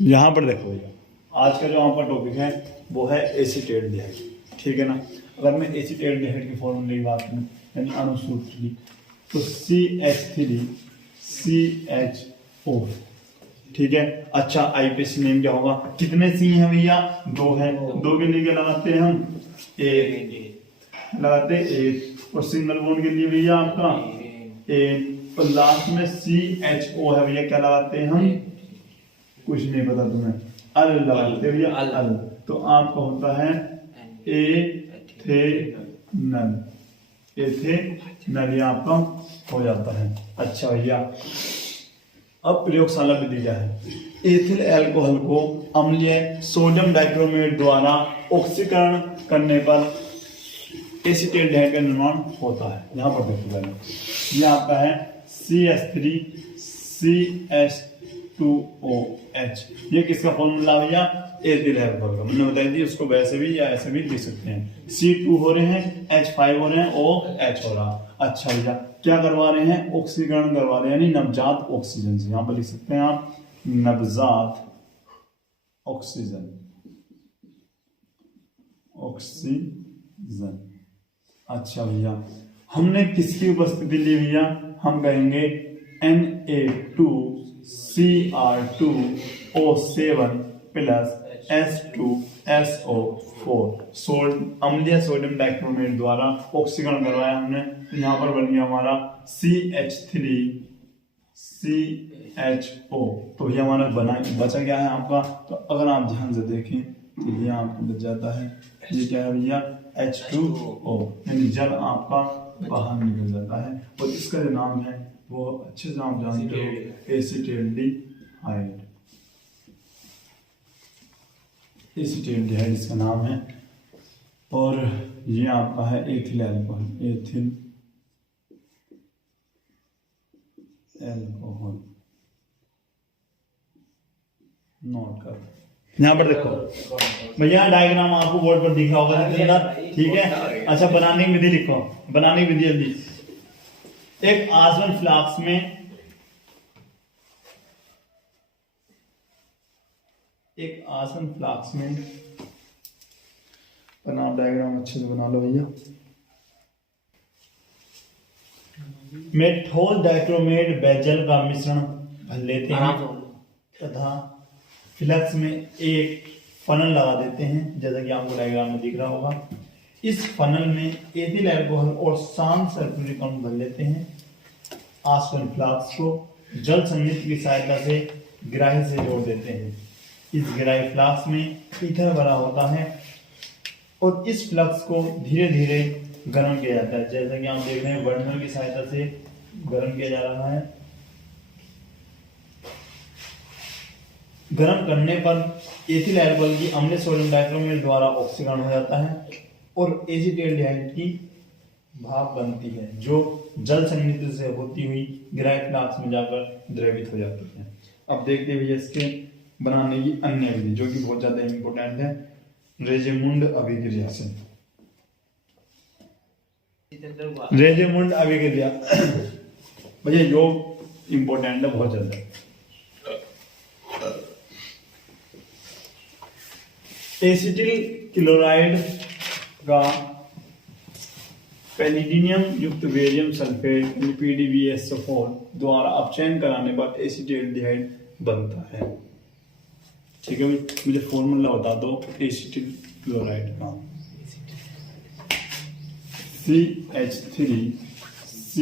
यहाँ पर देखो भैया, आज का जो आपका टॉपिक है वो है एसीटेल्डिहाइड, ठीक है ना। अगर मैं एसीटेल्डिहाइड के फॉर्मूले की बात करूँ यानी अणुसूत्र की, तो CH3CHO, ठीक है। अच्छा, आईपीसी नेम क्या होगा? कितने सी हैं भैया? 2 हैं। 2 के लिए क्या लगाते हैं हम? लगाते हैं 1, और सिंगल बॉन्ड के लिए भैया आपका 1, और लास्ट में CHO है भैया, क्या लगाते हैं हम? कुछ नहीं पता तुम्हें, अल लगाते हैं भैया, अल। तो आपका होता है एथेनल, एथेनल ये आपका हो जाता है। अच्छा भैया, अब प्रयोगशाला विधि क्या है? एथिल अल्कोहल को अम्लीय सोडियम डाइक्रोमेट द्वारा ऑक्सीकरण करने पर एसीटेल्डिहाइड का निर्माण होता है। यहाँ पर देखो पहले, ये आपका है CH3CH2OH, ये किसका फॉर्मूला भैया? एथिल अल्कोहल का। मैंने बताई थी, उसको वैसे भी या ऐसे भी लिख सकते हैं। C2 हो रहे हैं, H5 हो रहे हैं, OH हो रहा। अच्छा भैया, क्या करवा रहे हैं? ऑक्सीकरण करवा रहे हैं, यानी नवजात ऑक्सीजन से। यहाँ पर लिख सकते हैं आप नवजात ऑक्सीजन, ऑक्सीजन। अच्छा भैया, हमने किसकी उपस्थिति ली भैया? हम कहेंगे Na2Cr2O7 प्लस H2SO4 अम्लीय सोडियम डाइक्रोमेट द्वारा ऑक्सीकरण करवाया हमने। तो यहाँ पर बन गया हमारा CH3CHO। तो ये हमारा बचा क्या है आपका? तो अगर आप ध्यान से देखें तो ये आपको बच जाता है, ये क्या है भैया? H2O, यानी जल आपका बाहर निकल जाता है। और इसका जो नाम है वो अच्छे से आप जानते हो, एसीटेल्डिहाइड। एसीटेल्डिहाइड इसका नाम है। और ये आपका है ethyl alcohol, ethyl alcohol. Note कर, यहाँ पर देखो भैया, डायग्राम आपको बोर्ड पर दिख रहा होगा, ठीक है। अच्छा, बनाने की विधि लिखो, बनाने की विधि जल्दी। एक आसवन फ्लास्क में, एक आसवन फ्लास्क में बना, डायग्राम अच्छे से बना लो भैया। मेथोल डाइक्रोमेट बेंजल का मिश्रण भर लेते हैं तथा फ्लक्स में एक फनल लगा देते हैं, जैसा कि आपको डायग्राम में दिख रहा होगा। इस फनल में एथिल अल्कोहल और शांत सल्फ्यूरिक अम्ल भर लेते हैं। आसवन फ्लास्क को जल संयुक्त की सहायता से ग्राही से जोड़ देते हैं। इस ग्राही फ्लास्क में ईथर भरा होता है और इस फ्लक्स को धीरे धीरे गर्म किया जाता है, जैसा कि आप देख रहे हैं बर्नर की सहायता से गर्म किया जा रहा है। गर्म करने पर एथिल अल्कोहल की अम्लीय सोडियम डाइक्रोमेट द्वारा ऑक्सीकरण हो जाता है और एसीटेल्डिहाइड की भाप बनती है, जो जल संयुक्त से होती हुई ग्राही फ्लास्क में जाकर द्रवित हो जाती है। अब देखते हैं इसके बनाने की अन्य विधि, जो कि बहुत ज्यादा इंपॉर्टेंट है, रेजेमुंड अभिक्रिया से। रेजेमुंड अभिक्रिया भैया जो इंपॉर्टेंट है बहुत ज्यादा। एसिटिल क्लोराइड का पैलिडियम युक्त बेरियम सल्फेट PDBSO4 द्वारा अपचयन कराने पर एसीटेल्डिहाइड बनता है। ठीक है, मुझे फॉर्मूला बता दो एसिटिल क्लोराइड का। CH3C,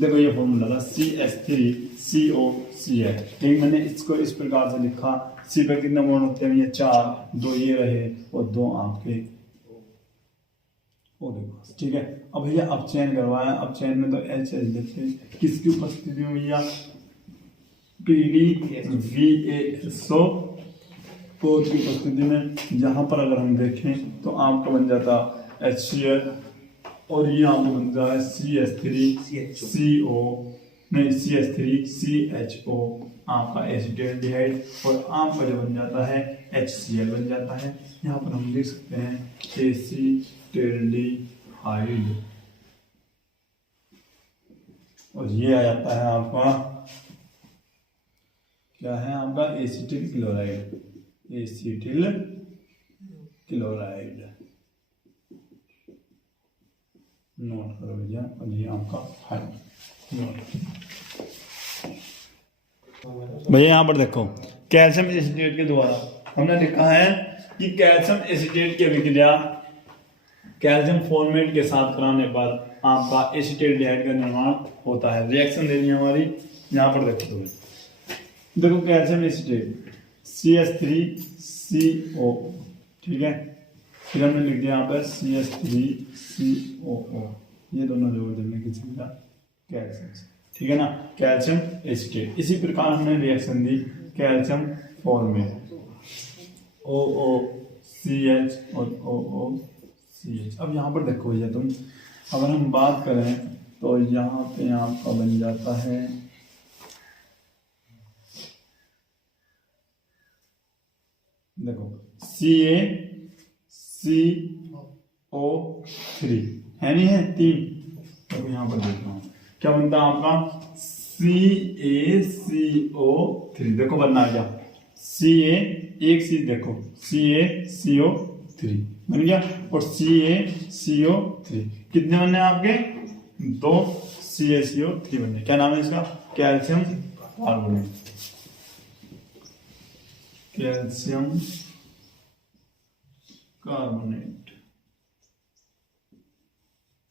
देखो ये फॉर्मूला था CH3COCl, लेकिन मैंने इसको इस प्रकार से लिखा, C पे कितने बॉन्ड होते हैं? ये 4, 2 ये रहे और 2 आपके ओ देखो, ठीक है। अब भैया अपचयन करवाया, अपचयन में तो H देते हैं, किसकी उपस्थिति में भैया? PDVSO4 की उपस्थिति में। यहाँ पर अगर हम देखें तो आपका बन जाता HCl और ये आपको बन जाता है CH3CHO आपका एसीटेल्डिहाइड, और आपका जो बन जाता है HCl बन जाता है। यहाँ पर हम लिख सकते हैं एसीटेल्डिहाइड, और ये आ जाता है आपका क्या है आपका acetyl chloride, acetyl chloride note करो भैया। और ये आपका हाइड नोट। भैया यहाँ पर देखो कैल्शियम एसिटेट के द्वारा हमने लिखा है कि कैल्शियम एसिटेट की अभिक्रिया कैल्शियम फॉर्मेट के साथ कराने पर आपका एसिटेल्डिहाइड का निर्माण होता है। रिएक्शन देनी है हमारी, यहाँ पर देखो देखो कैल्शियम एसिटेट CH3CO, ठीक है, फिर हमने लिख दिया यहाँ पर CH3COO, ये दोनों जोड़ देंगे किसी का कैल्शियम, ठीक है ना, कैल्शियम एसिटेट। इसी प्रकार हमने रिएक्शन दी कैल्शियम फॉर्मेट OOCH और OOCH। अब यहाँ पर देखो भैया तुम, अगर हम बात करें तो यहाँ पे आपका बन जाता है देखो CaCO3 है नहीं है 3। तो यहाँ पर देखता हूँ क्या बनता है आपका CaCO3, देखो बनना क्या एक सी देखो CaCO3 बन गया और CaCO3 कितने बनने आपके 2 CaCO3 बनने। क्या नाम है इसका कैल्शियम कार्बोनेट, कैल्शियम कार्बोनेट।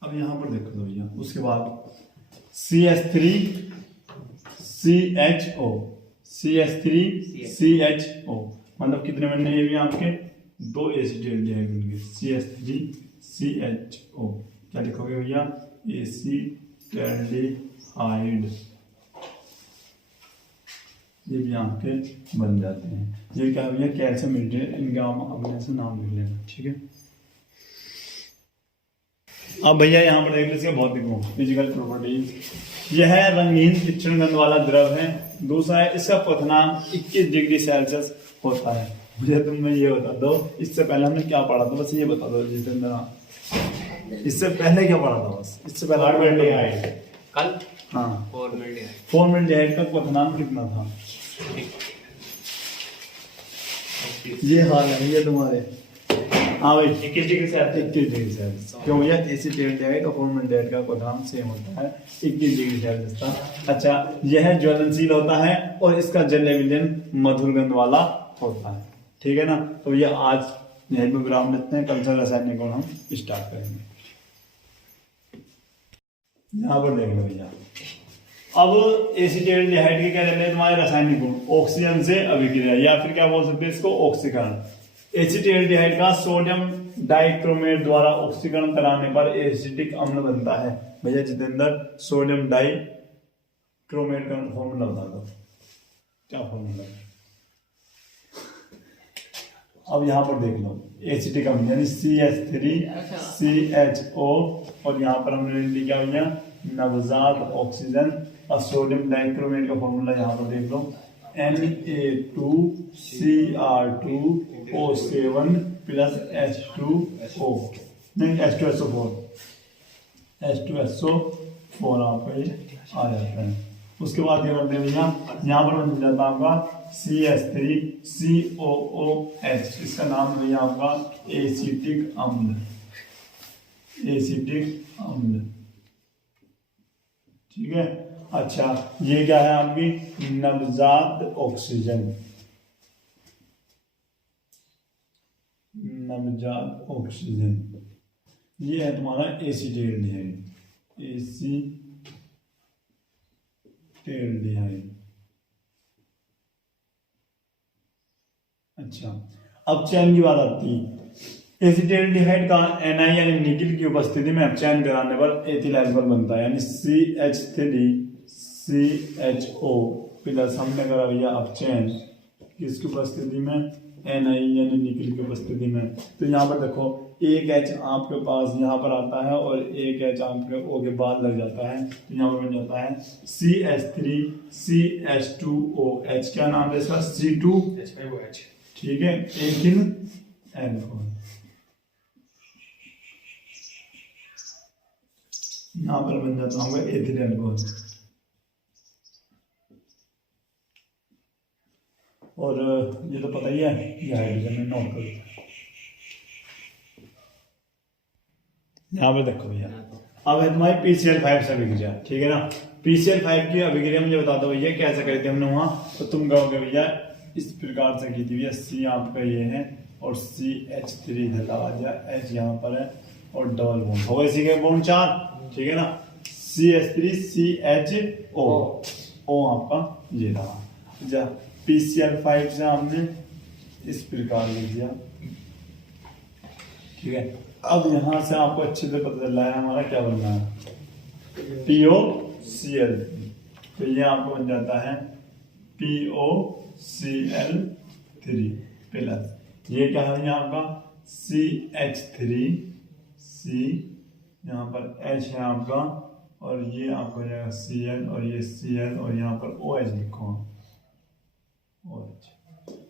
अब यहां पर देखो भैया उसके बाद CH3CHO मतलब कितने बनने हैं भी आपके 2 एसिटेल्डिहाइड बनेंगे CH3CHO। क्या लिखोगे भैया एसिटेल्डिहाइड, ये भी आपके बन जाते हैं। ये क्या भैया कैल्शियम एसिटेट, इनका अपने से नाम लिख लेना, ठीक है। अब भैया यहाँ पर देख लीजिए भौतिक गुण फिजिकल प्रॉपर्टीज। यह रंगीन तीक्ष्ण गंध वाला द्रव है। दूसरा है इसका क्वथनांक 21 डिग्री सेल्सियस होता है। मुझे तुम ये बता दो इससे पहले हमने क्या पढ़ा था, बस ये बता दो जितेंद्र, इससे पहले क्या पढ़ा था, बस इससे पहले कल हाँ फॉर्मल्डिहाइड का क्वथनांक कितना था। ये हाल है ये तुम्हारे, हाँ भाई 21 डिग्री सेल्सियस। क्यों भैया एसिटेल्डिहाइड और फॉर्मल्डिहाइड का क्वथनांक सेम होता है 21 डिग्री सेल्सियस का। अच्छा यह ज्वलनशील होता है और इसका जल विलयन मधुर गंध वाला होता है, ठीक है ना। तो ये आज यहीं पर विराम लेते हैं, कल से रासायनिक गुण हम स्टार्ट करेंगे। यहाँ पर देख लो भैया, अब एसिटेल्डिहाइड के क्या रहते हैं तुम्हारे रासायनिक गुण, ऑक्सीजन से अभिक्रिया या फिर क्या बोल सकते हैं इसको ऑक्सीकरण। एसिटेल्डिहाइड का सोडियम डाइक्रोमेट द्वारा ऑक्सीकरण कराने पर एसिटिक अम्ल बनता है। भैया जितेंद्र सोडियम डाइक्रोमेट का फॉर्मूला बता दो, क्या फॉर्मूला है। अब यहाँ पर देख लो एसिटिक अम्ल यानी CH3CHO और यहाँ पर हमने लिखा भैया नवजात ऑक्सीजन और सोडियम डाइक्रोमेट का फॉर्मूला यहाँ पर देख लो Na2Cr2O7 प्लस H2O नहीं H2SO4 आपका ये आ जाता है। उसके बाद क्या करते हैं भैया यहाँ पर बन जाता है आपका CH3COOH, इसका नाम भैया आपका एसिटिक अम्ल, एसिटिक अम्ल, ठीक है। अच्छा ये क्या है आपकी नवजात ऑक्सीजन, नवजात ऑक्सीजन, ये है तुम्हारा एसिटेल्डिहाइड, एसिटेल्डिहाइड। अच्छा अब चयन की बात आती है। एसिटेल्डिहाइड का Na यानी निकिल की उपस्थिति में अपचयन कराने पर एथिल एल्कोहल बनता है यानी CH3CHO प्लस हमने करा भैया अपचयन किसकी उपस्थिति में Na यानी निकिल की उपस्थिति में। तो यहाँ पर देखो एक H आपके पास यहाँ पर आता है और एक H आपके O के बाद लग जाता है, तो यहाँ पर बन जाता है CH3CH2OH। क्या नाम है इसका C2H5OH, ठीक है, एथिल एल्कोहल। यहाँ पर बन जाता होगा एथिल एल्कोहल। और ये तो पता ही है, ये हाइड्रोजन में नोट करो। यहाँ पे देखो भैया, अब है तुम्हारी PCl5 से अभिक्रिया, ठीक है ना। PCl5 की अभिक्रिया मुझे बता दो भैया कैसे करी थी हमने वहां, तो तुम कहोगे भैया इस प्रकार से की थी भैया। C आपका ये है और CH3 इधर लगा दिया, H यहाँ पर है और डबल बॉन्ड हो गए, इसी के बॉन्ड 4, ठीक है ना। CH3 CHO, O आपका ये रहा। PCl5 से हमने इस प्रकार लिख दिया, ठीक है। अब यहाँ से आपको अच्छे से पता चल रहा है हमारा क्या बनना है, POCl, तो ये आपको बन जाता है POCl3 प्लस ये क्या है आपका CH3, C यहाँ पर H है आपका, और ये आपको हो जाएगा Cl, और ये Cl, और यहाँ पर OH लिखो, OH,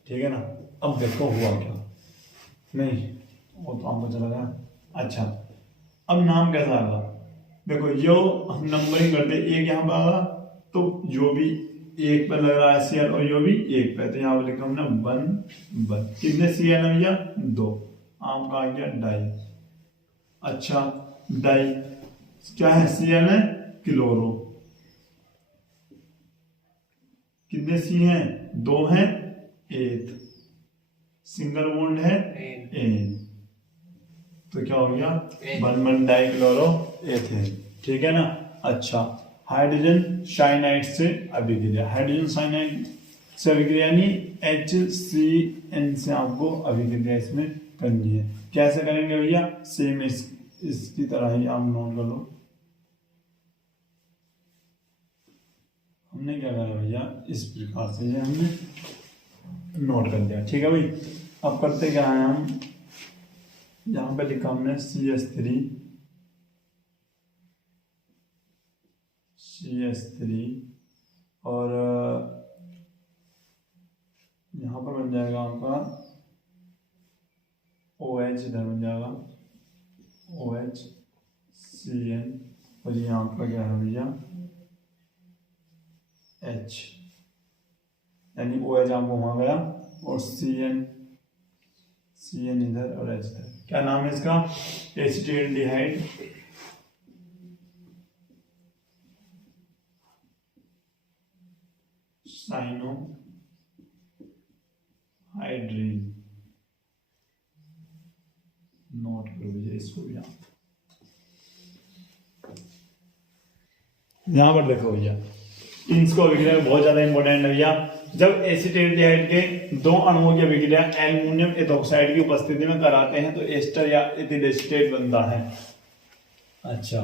ठीक है ना। अब देखो हुआ क्या, नहीं वो तो आपको चला गया। अच्छा, अब नाम कैसा आगा, देखो जो हम नंबरिंग करते, एक यहाँ पर आगा तो जो भी एक पे लग रहा है Cl और जो भी एक पे, तो यहाँ पर लिखा हमने 1 कितने Cl है भैया 2, आम का आ गया डाई। अच्छा डाई क्या है, Cl है क्लोरो, कितने C हैं 2 हैं, एथ सिंगल बॉन्ड है एन, तो क्या हो गया 1 डाइक्लोरो एथेन, ठीक है ना। अच्छा हाइड्रोजन साइनाइड से अभिक्रिया, हाइड्रोजन साइनाइड से अभिक्रिया यानी HCN से आपको अभिक्रिया इसमें करनी है। कैसे करेंगे भैया, सेम इसकी तरह ही आप नोट कर लो। हमने क्या करा भैया, इस प्रकार से ये हमने नोट कर दिया, ठीक है भाई। अब करते क्या है, हम यहाँ पे लिखा हमने CH3 और यहाँ पर बन जाएगा आपका OH, इधर बन जाएगा OH CN, और यहाँ आपका क्या है भैया H, यानी OH आपको वहां गया और CN इधर और H इधर। क्या नाम है इसका, एसिटिल्डिहाइड साइनोहाइड्रिन, नोट करो भैया इसको भी आप। यहां पर देखो भैया, इसको अभिक्रिया बहुत ज्यादा इंपॉर्टेंट है भैया। जब एसिटिल्डिहाइड के 2 अणुओं की अभिक्रिया एल्युमिनियम एथोक्साइड की उपस्थिति में कराते हैं तो एस्टर या एथिल एसीटेट बनता है। अच्छा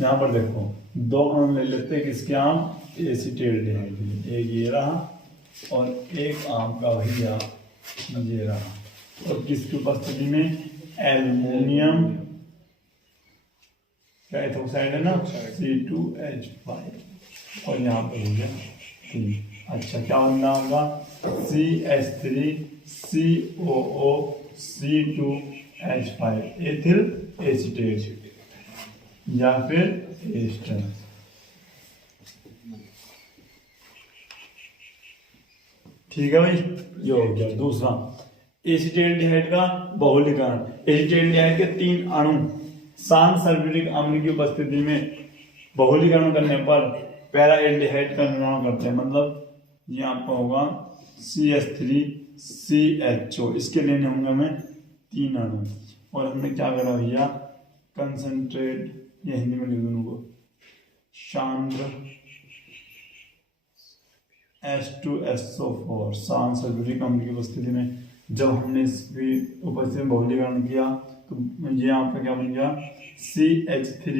यहाँ पर देखो 2 अणु ले लेते हैं, किसके आम, एसिटिल्डिहाइड, एक ये रहा और एक आम का भैया ये रहा, और किसकी उपस्थिति में, एल्युमिनियम क्या एथोक्साइड है ना C2H5, और यहाँ पर हो गया 3। अच्छा क्या बनना होगा, CH3 COO C2H5 ethyl acetate या फिर एस्टर। ठीक है भाई, ये हो गया दूसरा एसिटिल्डिहाइड का बहुलीकरण। एसिटिल्डिहाइड के 3 अणु शांत सल्फ्यूरिक अम्ल की उपस्थिति में बहुलीकरण करने पर पैरा एल्डिहाइड का निर्माण करते हैं। मतलब ये आपका होगा CH3 CHO, इसके लेने होंगे हमें 3 अणु, और हमने क्या करा भैया, कंसंट्रेट, ये हिंदी में लिख दूं को, सांद्र H2SO4 शांत सल्फ्यूरिक अम्ल की उपस्थिति में जब हमने इसकी उपस्थिति में बहुलीकरण किया तो ये आपका क्या बन गया, CH3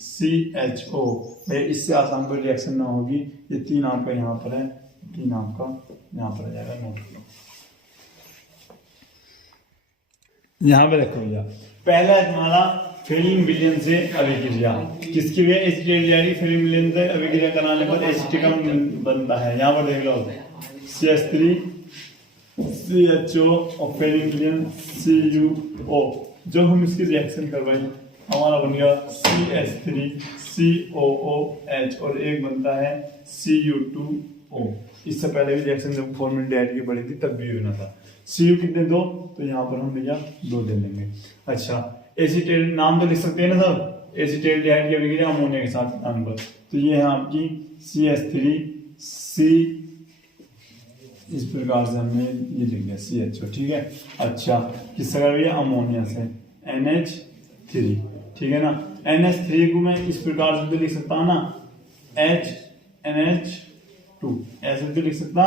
CHO। भाई इससे आसान कोई रिएक्शन ना होगी, ये 3 आपका यहाँ पर है, 3 आपका यहाँ पर आ जाएगा, नोट करो। यहाँ पे देखो भैया, पहला है तुम्हारा फेलिंग विलयन से अभिक्रिया, किसकी भी एसिटिल्डिहाइड की फेलिंग विलयन से अभिक्रिया कराने पर एसिटिक अम्ल बनता है। यहाँ पर देख लो CH3 CHO और फेलिंग विलयन CuO। जो हम इसकी रिएक्शन करवाएं हमारा बन गया CH3 COOH और एक बनता है Cu2O। इससे पहले भी रिएक्शन जब फॉर्मेल्डिहाइड की बड़ी थी तब भी बना था। Cu कितने 2, तो यहाँ पर हम भैया 2 दे लेंगे। अच्छा एसीटेट नाम तो लिख सकते हैं ना सब, एसीटेल्डिहाइड की अभिक्रिया अमोनिया के साथ नाम पर, तो ये है आपकी CH3C, इस प्रकार से हमने ये लिख दिया CHO, ठीक है। अच्छा किससे कर भैया अमोनिया से NH3, ठीक है ना। NH3 को मैं इस प्रकार से भी लिख सकता हूँ ना HNH2, ऐसे भी लिख सकता।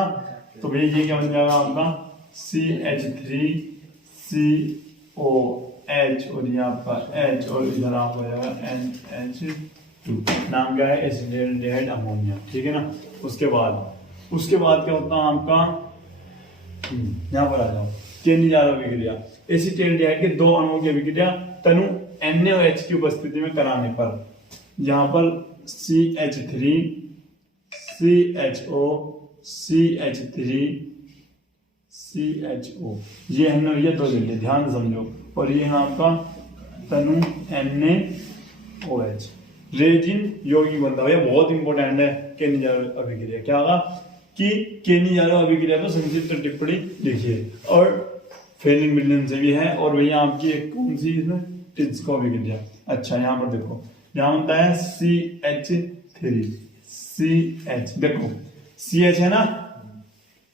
तो भैया ये क्या बन जाएगा आपका CH3COH और ये आपका H और इधर आप हो जाएगा NH2, नाम क्या है एसिटेल्डिहाइड अमोनिया, ठीक है ना। उसके बाद क्या होता है आपका, यहाँ पर आ जाओ, केनिजार अभिक्रिया। एसिटेल्डिहाइड के 2 अणुओं की अभिक्रिया तनु NaOH की उपस्थिति में कराने पर यहाँ पर CH3 CHO CH3 CHO, ये हमने भैया 2 ले लिए, ध्यान से समझो। और ये है आपका तनु NaOH, रेजिन यौगिक बनता है, बहुत इंपॉर्टेंट है केनिजार अभिक्रिया। क्या होगा कि केनिजार अभिक्रिया को संक्षिप्त टिप्पणी लिखिए, और फेनिल मिलन से भी है, और भैया आपकी एक कौन सी इसमें टिज्को अभिक्रिया। अच्छा यहाँ पर देखो, यहाँ बनता है CH3 CH, देखो CH है ना,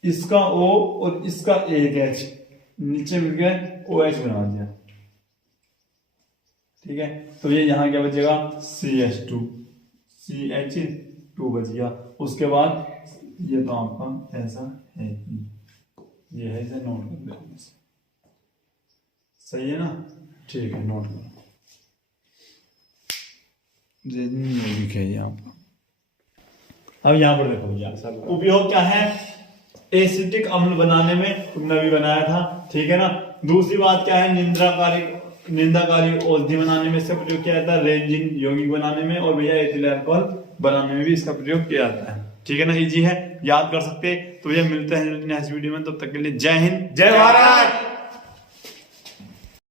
इसका O और इसका एक H नीचे मिल गया OH बना दिया, ठीक है। तो ये यहाँ क्या बचेगा CH2 बच गया। उसके बाद ये तो आपका ऐसा है, ये है, इसे नोट कर देंगे, सही है ना, ठीक है, नोट करो। आपका अब यहाँ पर देखो भैया उपयोग क्या है, एसिटिक अम्ल बनाने में, तुमने भी बनाया था, ठीक है ना। दूसरी बात क्या है, निंदाकारी औषधि बनाने में इसका प्रयोग किया जाता है, रेंजिन यौगिक बनाने में, और भैया एथिल अल्कोहल बनाने में भी इसका प्रयोग किया जाता है, ठीक है ना। इजी है, याद कर सकते। तो भैया मिलते हैं नेक्स्ट वीडियो में, तब तक के लिए जय हिंद जय भारत।